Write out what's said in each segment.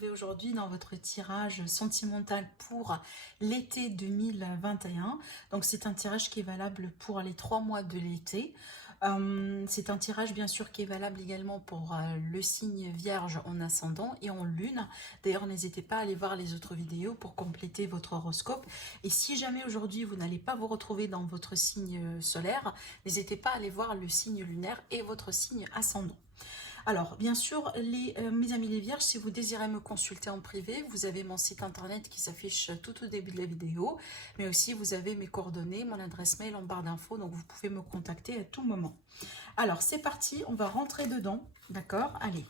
retrouver aujourd'hui dans votre tirage sentimental pour l'été 2021. Donc c'est un tirage qui est valable pour les 3 mois de l'été. C'est un tirage bien sûr qui est valable également pour le signe vierge en ascendant et en lune. D'ailleurs n'hésitez pas à aller voir les autres vidéos pour compléter votre horoscope. Et si jamais aujourd'hui vous n'allez pas vous retrouver dans votre signe solaire, n'hésitez pas à aller voir le signe lunaire et votre signe ascendant. Alors, bien sûr, mes amis les vierges, si vous désirez me consulter en privé, vous avez mon site internet qui s'affiche tout au début de la vidéo, mais aussi vous avez mes coordonnées, mon adresse mail en barre d'infos, donc vous pouvez me contacter à tout moment. Alors, c'est parti, on va rentrer dedans, d'accord? Allez.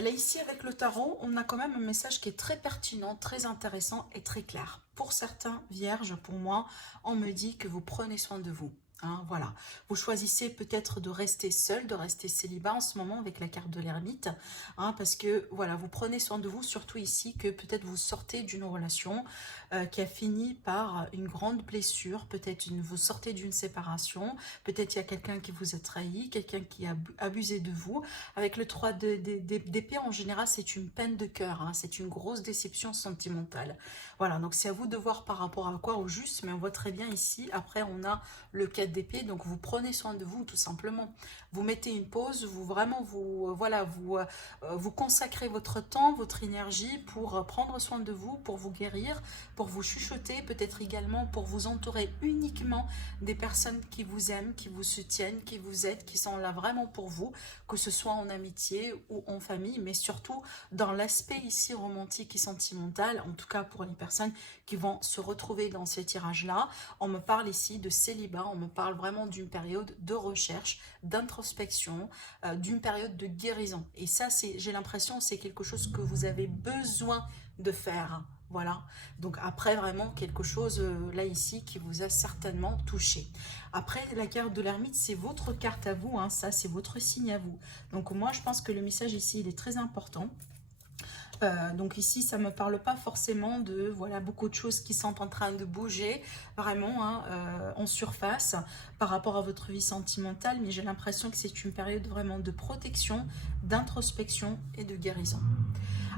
Là, ici, avec le tarot, on a quand même un message qui est très pertinent, très intéressant et très clair. Pour certains vierges, pour moi, on me dit que vous prenez soin de vous. Hein, voilà, vous choisissez peut-être de rester seul, de rester célibat en ce moment avec la carte de l'ermite, hein, parce que voilà, vous prenez soin de vous, surtout ici que peut-être vous sortez d'une relation qui a fini par une grande blessure, peut-être vous sortez d'une séparation, peut-être il y a quelqu'un qui vous a trahi, quelqu'un qui a abusé de vous. Avec le 3 d'épée, en général, c'est une peine de cœur, hein, c'est une grosse déception sentimentale. Voilà, donc c'est à vous de voir par rapport à quoi au juste, mais on voit très bien ici, après on a le 4 d'épée, donc vous prenez soin de vous tout simplement. Vous mettez une pause, vous vraiment vous consacrez votre temps, votre énergie pour prendre soin de vous, pour vous guérir, pour vous chuchoter, peut-être également pour vous entourer uniquement des personnes qui vous aiment, qui vous soutiennent, qui vous aident, qui sont là vraiment pour vous, que ce soit en amitié ou en famille, mais surtout dans l'aspect ici romantique et sentimental, en tout cas pour les personnes qui vont se retrouver dans ce tirage-là. On me parle ici de célibat, on me parle vraiment d'une période de recherche, d'introspection, d'une période de guérison. Et ça, j'ai l'impression, c'est quelque chose que vous avez besoin de faire. Voilà, donc après vraiment quelque chose là ici qui vous a certainement touché. Après la carte de l'ermite, c'est votre carte à vous, hein, ça c'est votre signe à vous. Donc moi je pense que le message ici il est très important. Donc ici, ça ne me parle pas forcément de voilà, beaucoup de choses qui sont en train de bouger, vraiment hein, en surface par rapport à votre vie sentimentale, mais j'ai l'impression que c'est une période vraiment de protection, d'introspection et de guérison.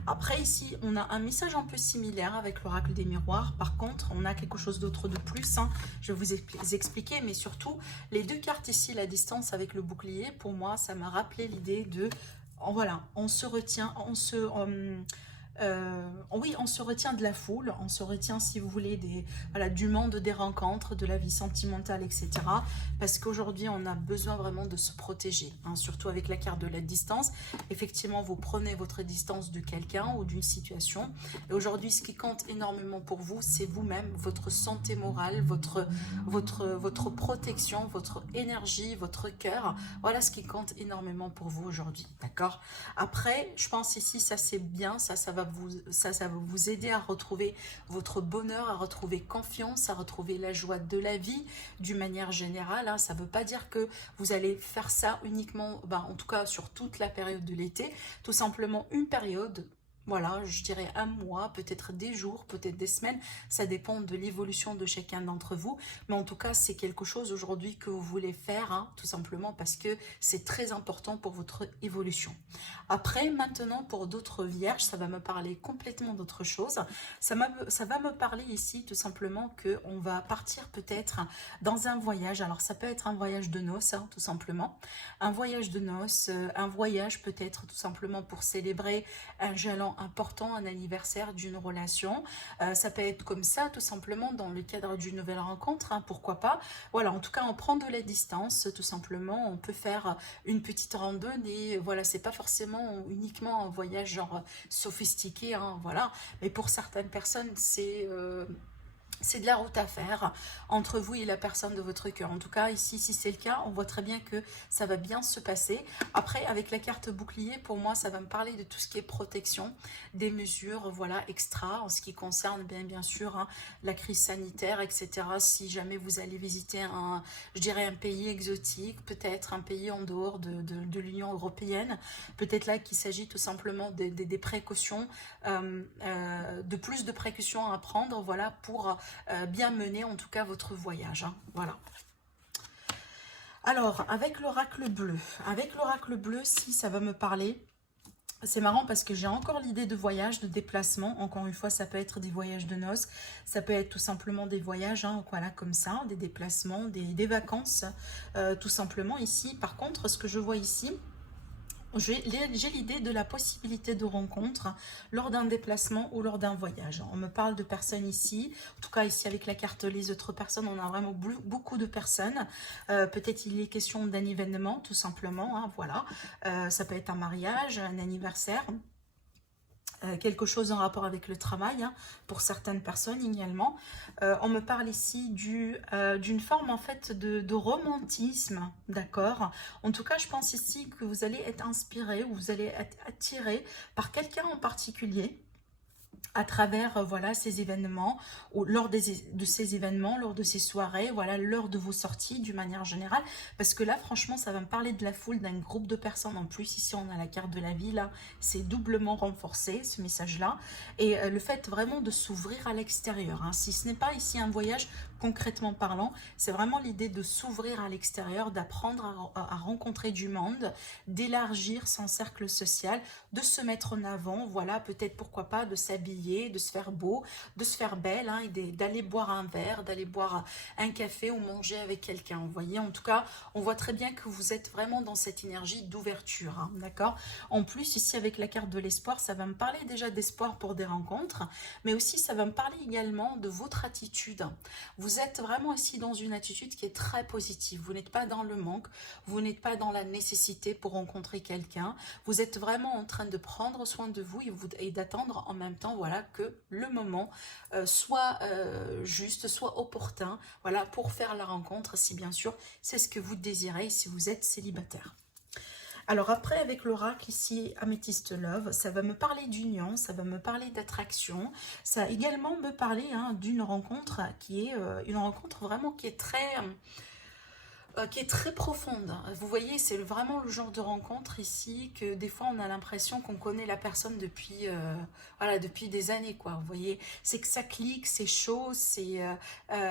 Après ici, on a un message un peu similaire avec l'oracle des miroirs. Par contre, on a quelque chose d'autre de plus. Hein. Je vais vous expliquer, mais surtout, les deux cartes ici, la distance avec le bouclier, pour moi, ça m'a rappelé l'idée de... Voilà, on se retient, oui, on se retient de la foule, on se retient, si vous voulez, voilà, du monde des rencontres, de la vie sentimentale, etc. Parce qu'aujourd'hui, on a besoin vraiment de se protéger, hein, surtout avec la carte de la distance. Effectivement, vous prenez votre distance de quelqu'un ou d'une situation. Et aujourd'hui, ce qui compte énormément pour vous, c'est vous-même, votre santé morale, votre protection, votre énergie, votre cœur. Voilà ce qui compte énormément pour vous aujourd'hui, d'accord? Après, je pense ici, ça c'est bien, ça va vous aider à retrouver votre bonheur, à retrouver confiance, à retrouver la joie de la vie d'une manière générale. Hein. Ça ne veut pas dire que vous allez faire ça uniquement, en tout cas sur toute la période de l'été, tout simplement une période. Voilà, je dirais un mois, peut-être des jours, peut-être des semaines. Ça dépend de l'évolution de chacun d'entre vous. Mais en tout cas, c'est quelque chose aujourd'hui que vous voulez faire, hein, tout simplement parce que c'est très important pour votre évolution. Après, maintenant, pour d'autres vierges, ça va me parler complètement d'autre chose. Ça va me parler ici, tout simplement, qu'on va partir peut-être dans un voyage. Alors, ça peut être un voyage de noces, hein, tout simplement. Un voyage de noces, un voyage peut-être tout simplement pour célébrer un jalon important, un anniversaire d'une relation. Ça peut être comme ça, tout simplement, dans le cadre d'une nouvelle rencontre, hein, pourquoi pas. Voilà, en tout cas, on prend de la distance, tout simplement. On peut faire une petite randonnée. Voilà, c'est pas forcément uniquement un voyage genre sophistiqué, hein, voilà. Mais pour certaines personnes, c'est de la route à faire entre vous et la personne de votre cœur. En tout cas, ici, si c'est le cas, on voit très bien que ça va bien se passer. Après, avec la carte bouclier, pour moi, ça va me parler de tout ce qui est protection, des mesures, voilà, extra, en ce qui concerne bien sûr hein, la crise sanitaire, etc. Si jamais vous allez visiter je dirais un pays exotique, peut-être un pays en dehors de l'Union européenne, peut-être là qu'il s'agit tout simplement des précautions, de plus de précautions à prendre, voilà, pour bien mener en tout cas votre voyage, hein, voilà. Alors avec l'oracle bleu, si ça va me parler C'est marrant parce que j'ai encore l'idée de voyage, de déplacement. Encore une fois, ça peut être des voyages de noces, ça peut être tout simplement des voyages, hein, voilà, comme ça, des déplacements, des vacances, tout simplement ici. Par contre, ce que je vois ici, j'ai l'idée de la possibilité de rencontre lors d'un déplacement ou lors d'un voyage. On me parle de personnes ici, en tout cas ici avec la carte les autres personnes, on a vraiment beaucoup de personnes. Peut-être il est question d'un événement tout simplement, hein, voilà. Ça peut être un mariage, un anniversaire. Quelque chose en rapport avec le travail, hein, pour certaines personnes également. On me parle ici d'une forme en fait de romantisme, d'accord. En tout cas, je pense ici que vous allez être inspiré ou vous allez être attiré par quelqu'un en particulier à travers voilà ces événements ou lors de ces événements, lors de ces soirées, voilà, lors de vos sorties d'une manière générale, parce que là franchement ça va me parler de la foule, d'un groupe de personnes. En plus ici on a la carte de la vie, là c'est doublement renforcé ce message là, et le fait vraiment de s'ouvrir à l'extérieur, hein. Si ce n'est pas ici un voyage concrètement parlant, c'est vraiment l'idée de s'ouvrir à l'extérieur, d'apprendre à rencontrer du monde, d'élargir son cercle social, de se mettre en avant, voilà, peut-être pourquoi pas de s'habiller, de se faire beau, de se faire belle, hein, et d'aller boire un verre, d'aller boire un café ou manger avec quelqu'un. Vous voyez, en tout cas, on voit très bien que vous êtes vraiment dans cette énergie d'ouverture, hein, d'accord. En plus, ici, avec la carte de l'espoir, ça va me parler déjà d'espoir pour des rencontres, mais aussi ça va me parler également de votre attitude. Vous êtes vraiment ici dans une attitude qui est très positive. Vous n'êtes pas dans le manque, vous n'êtes pas dans la nécessité pour rencontrer quelqu'un. Vous êtes vraiment en train de prendre soin de vous et d'attendre en même temps, voilà, que le moment soit juste, soit opportun, voilà, pour faire la rencontre, si bien sûr c'est ce que vous désirez, si vous êtes célibataire. Alors après, avec l'oracle ici, Amethyst Love, ça va me parler d'union, ça va me parler d'attraction, ça va également me parler, hein, d'une rencontre qui est une rencontre vraiment qui est très profonde. Vous voyez, c'est vraiment le genre de rencontre ici que des fois on a l'impression qu'on connaît la personne depuis, voilà, depuis des années, quoi. Vous voyez, c'est que ça clique, c'est chaud, c'est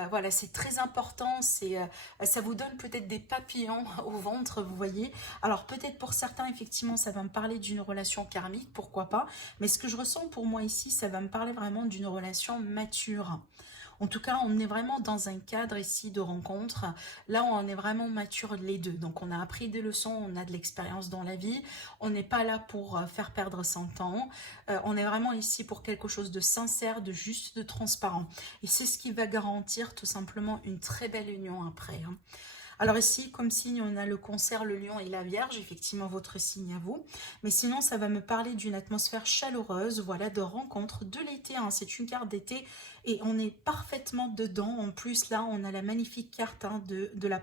voilà, c'est très important, ça vous donne peut-être des papillons au ventre, vous voyez. Alors peut-être pour certains, effectivement, ça va me parler d'une relation karmique, pourquoi pas. Mais ce que je ressens pour moi ici, ça va me parler vraiment d'une relation mature. En tout cas, on est vraiment dans un cadre ici de rencontre. Là, on est vraiment mature les deux. Donc, on a appris des leçons, on a de l'expérience dans la vie. On n'est pas là pour faire perdre son temps. On est vraiment ici pour quelque chose de sincère, de juste, de transparent. Et c'est ce qui va garantir tout simplement une très belle union après, hein. Alors ici, comme signe, on a le Cancer, le Lion et la Vierge, effectivement votre signe à vous. Mais sinon, ça va me parler d'une atmosphère chaleureuse, voilà, de rencontre, de l'été, hein. C'est une carte d'été et on est parfaitement dedans. En plus, là, on a la magnifique carte, hein, de la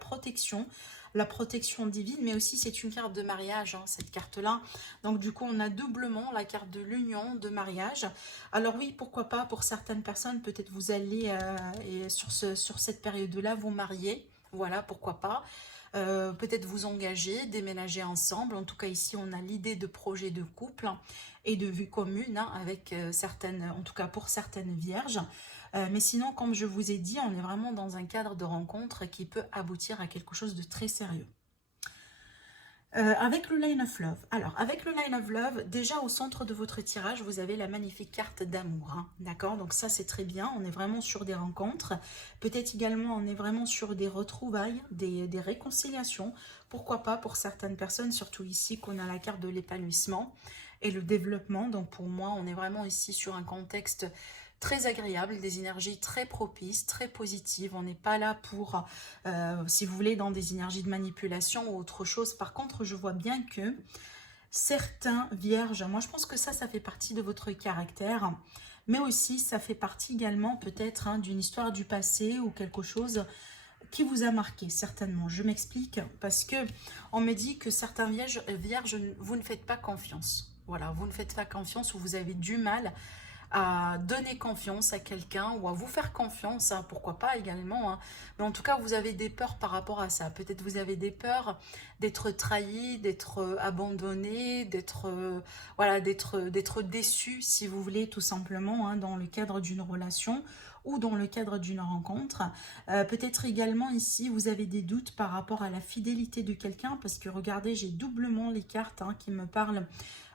protection divine, mais aussi c'est une carte de mariage, hein, cette carte-là. Donc du coup, on a doublement la carte de l'union, de mariage. Alors oui, pourquoi pas, pour certaines personnes, peut-être vous allez, sur cette période-là, vous marier. Voilà, pourquoi pas. Peut-être vous engager, déménager ensemble. En tout cas, ici, on a l'idée de projet de couple et de vue commune, hein, avec certaines, en tout cas pour certaines vierges. Mais sinon, comme je vous ai dit, on est vraiment dans un cadre de rencontre qui peut aboutir à quelque chose de très sérieux. Avec le Line of Love. Alors, avec le Line of Love, déjà au centre de votre tirage, vous avez la magnifique carte d'amour, hein, d'accord. Donc ça, c'est très bien. On est vraiment sur des rencontres. Peut-être également, on est vraiment sur des retrouvailles, des réconciliations. Pourquoi pas pour certaines personnes, surtout ici qu'on a la carte de l'épanouissement et le développement. Donc pour moi, on est vraiment ici sur un contexte très agréable, des énergies très propices, très positives. On n'est pas là pour, si vous voulez, dans des énergies de manipulation ou autre chose. Par contre, je vois bien que certains vierges, moi je pense que ça fait partie de votre caractère, mais aussi ça fait partie également peut-être, hein, d'une histoire du passé ou quelque chose qui vous a marqué, certainement. Je m'explique, parce que on me dit que certains vierges, vous ne faites pas confiance. Voilà, vous ne faites pas confiance ou vous avez du mal à donner confiance à quelqu'un ou à vous faire confiance, hein, pourquoi pas également, hein. Mais en tout cas, vous avez des peurs par rapport à ça. Peut-être vous avez des peurs d'être trahi, d'être abandonné, d'être voilà, d'être déçu, si vous voulez, tout simplement, hein, dans le cadre d'une relation ou dans le cadre d'une rencontre. Peut-être également ici, vous avez des doutes par rapport à la fidélité de quelqu'un, parce que regardez, j'ai doublement les cartes hein, qui me parlent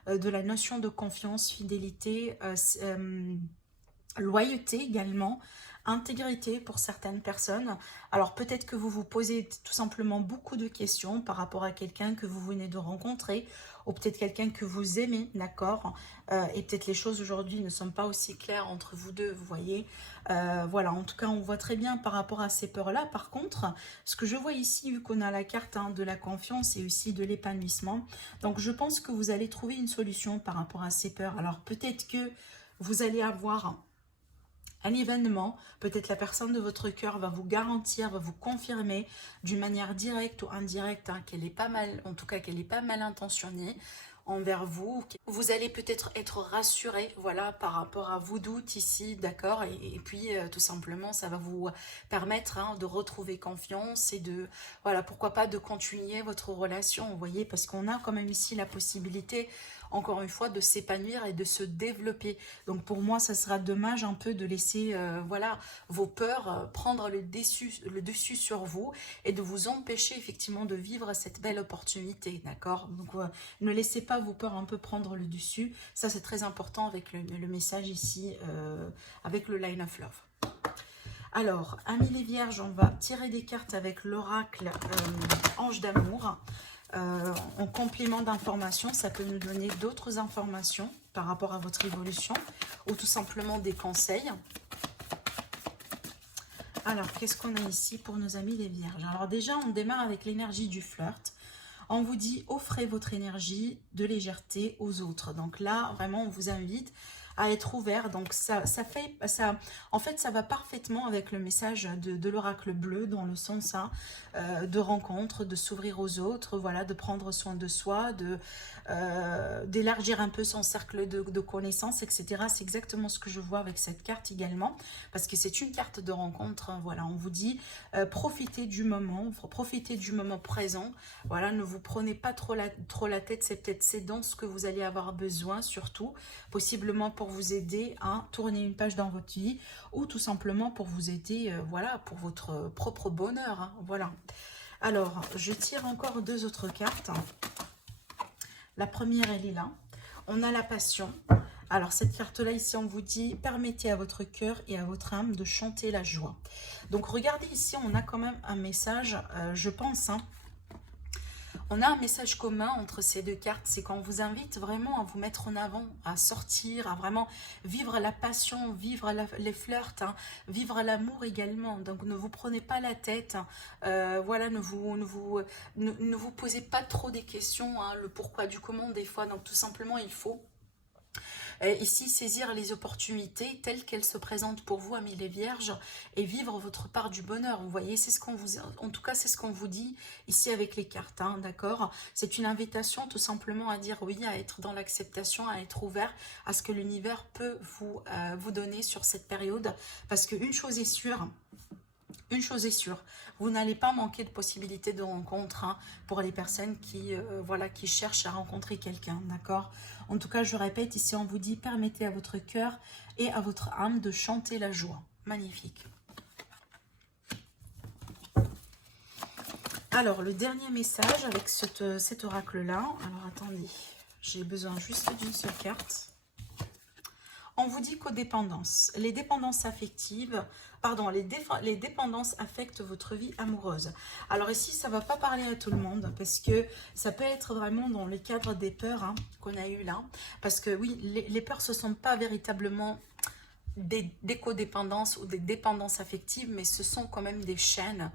de la notion de confiance, fidélité, loyauté également, intégrité pour certaines personnes. Alors peut-être que vous vous posez tout simplement beaucoup de questions par rapport à quelqu'un que vous venez de rencontrer, ou peut-être quelqu'un que vous aimez, d'accord, et peut-être les choses aujourd'hui ne sont pas aussi claires entre vous deux, vous voyez. Voilà, en tout cas on voit très bien par rapport à ces peurs-là. Par contre, ce que je vois ici, vu qu'on a la carte hein, de la confiance et aussi de l'épanouissement, donc je pense que vous allez trouver une solution par rapport à ces peurs. Alors peut-être que vous allez avoir un événement, peut-être la personne de votre cœur va vous garantir, va vous confirmer d'une manière directe ou indirecte hein, qu'elle est pas mal, en tout cas qu'elle est pas mal intentionnée envers vous. Vous allez peut-être être rassuré, voilà, par rapport à vos doutes ici, d'accord, et puis tout simplement ça va vous permettre hein, de retrouver confiance et de, voilà, pourquoi pas de continuer votre relation, vous voyez, parce qu'on a quand même ici la possibilité encore une fois, de s'épanouir et de se développer. Donc pour moi, ça sera dommage un peu de laisser voilà, vos peurs prendre le dessus sur vous et de vous empêcher effectivement de vivre cette belle opportunité, d'accord. Donc ne laissez pas vos peurs un peu prendre le dessus. Ça, c'est très important avec le message ici, avec le Line of Love. Alors, amis les vierges, on va tirer des cartes avec l'oracle Ange d'amour. En complément d'informations, ça peut nous donner d'autres informations par rapport à votre évolution ou tout simplement des conseils. Alors, qu'est-ce qu'on a ici pour nos amis les vierges? Alors déjà, on démarre avec l'énergie du flirt. On vous dit, offrez votre énergie de légèreté aux autres. Donc là, vraiment, on vous invite à être ouvert. Donc en fait, ça va parfaitement avec le message de l'oracle bleu, dans le sens hein, de rencontre, de s'ouvrir aux autres, voilà, de prendre soin de soi, d'élargir un peu son cercle de connaissances, etc. C'est exactement ce que je vois avec cette carte également, parce que c'est une carte de rencontre. Hein, voilà, on vous dit, profitez du moment présent. Voilà, ne vous prenez pas trop la tête, c'est peut-être c'est dans ce que vous allez avoir besoin, surtout, possiblement pour vous aider à tourner une page dans votre vie, ou tout simplement pour vous aider, voilà, pour votre propre bonheur, hein, voilà. Alors, je tire encore deux autres cartes. La première, elle est là. On a la passion. Alors, cette carte-là, ici, on vous dit, permettez à votre cœur et à votre âme de chanter la joie. Donc, regardez ici, on a quand même un message, je pense, hein, on a un message commun entre ces deux cartes, c'est qu'on vous invite vraiment à vous mettre en avant, à sortir, à vraiment vivre la passion, vivre les flirts, hein, vivre l'amour également. Donc ne vous prenez pas la tête, hein, voilà, ne vous posez pas trop des questions, hein, le pourquoi du comment des fois. Donc tout simplement, il faut ici saisir les opportunités telles qu'elles se présentent pour vous, amis les vierges, et vivre votre part du bonheur. Vous voyez, c'est ce qu'on vous, en tout cas c'est ce qu'on vous dit ici avec les cartes, hein, d'accord. C'est une invitation tout simplement à dire oui, à être dans l'acceptation, à être ouvert à ce que l'univers peut vous donner sur cette période, parce qu'une chose est sûre. Une chose est sûre, vous n'allez pas manquer de possibilités de rencontre hein, pour les personnes qui, voilà, qui cherchent à rencontrer quelqu'un, d'accord. En tout cas, je répète, ici on vous dit, permettez à votre cœur et à votre âme de chanter la joie. Magnifique. Alors, le dernier message avec cet oracle-là. Alors, attendez, j'ai besoin juste d'une seule carte. On vous dit codépendance. Les dépendances affectives, pardon, les dépendances affectent votre vie amoureuse. Alors ici, ça ne va pas parler à tout le monde parce que ça peut être vraiment dans le cadre des peurs hein, qu'on a eues là. Parce que oui, les peurs, ce ne sont pas véritablement des codépendances ou des dépendances affectives, mais ce sont quand même des chaînes.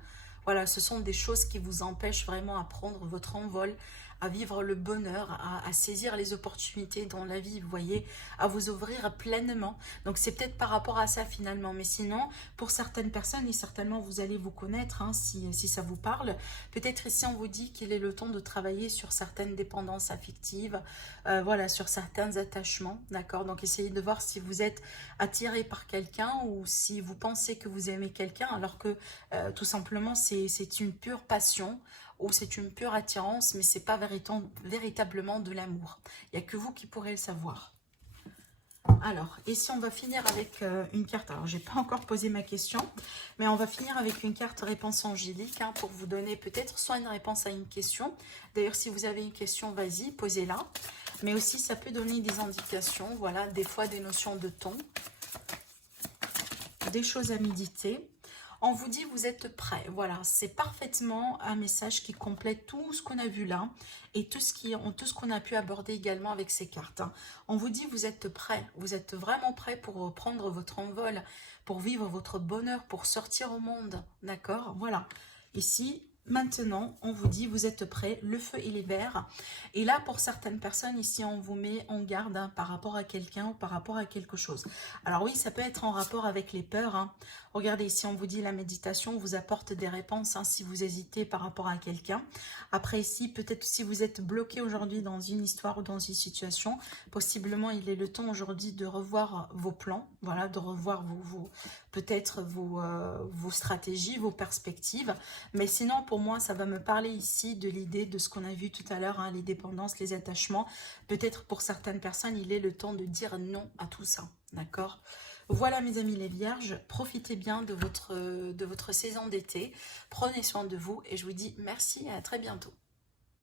Voilà, ce sont des choses qui vous empêchent vraiment à prendre votre envol, à vivre le bonheur, à saisir les opportunités dans la vie, vous voyez, à vous ouvrir pleinement. Donc c'est peut-être par rapport à ça finalement, mais sinon, pour certaines personnes, et certainement vous allez vous connaître, hein, si ça vous parle, peut-être ici on vous dit qu'il est le temps de travailler sur certaines dépendances affectives, voilà, sur certains attachements, d'accord. Donc essayez de voir si vous êtes attiré par quelqu'un ou si vous pensez que vous aimez quelqu'un, alors que tout simplement c'est une pure passion, ou c'est une pure attirance, mais c'est pas véritablement de l'amour. Il n'y a que vous qui pourrez le savoir. Alors, ici, on va finir avec une carte. Alors, j'ai pas encore posé ma question, mais on va finir avec une carte réponse angélique hein, pour vous donner peut-être soit une réponse à une question. D'ailleurs, si vous avez une question, vas-y, posez-la. Mais aussi, ça peut donner des indications, voilà, des fois des notions de ton, des choses à méditer. On vous dit vous êtes prêts. Voilà, c'est parfaitement un message qui complète tout ce qu'on a vu là et tout ce qu'on a pu aborder également avec ces cartes. Hein. On vous dit vous êtes prêts. Vous êtes vraiment prêts pour prendre votre envol, pour vivre votre bonheur, pour sortir au monde. D'accord? Voilà. Ici, maintenant, on vous dit vous êtes prêts. Le feu et les verts. Et là, pour certaines personnes, ici, on vous met en garde hein, par rapport à quelqu'un ou par rapport à quelque chose. Alors oui, ça peut être en rapport avec les peurs. Hein. Regardez, ici, on vous dit la méditation vous apporte des réponses hein, si vous hésitez par rapport à quelqu'un. Après, ici, peut-être si vous êtes bloqué aujourd'hui dans une histoire ou dans une situation, possiblement, il est le temps aujourd'hui de revoir vos plans, voilà, de revoir peut-être vos stratégies, vos perspectives. Mais sinon, pour moi, ça va me parler ici de l'idée de ce qu'on a vu tout à l'heure, hein, les dépendances, les attachements. Peut-être pour certaines personnes, il est le temps de dire non à tout ça, d'accord ? Voilà mes amis les vierges, profitez bien de votre saison d'été, prenez soin de vous et je vous dis merci et à très bientôt.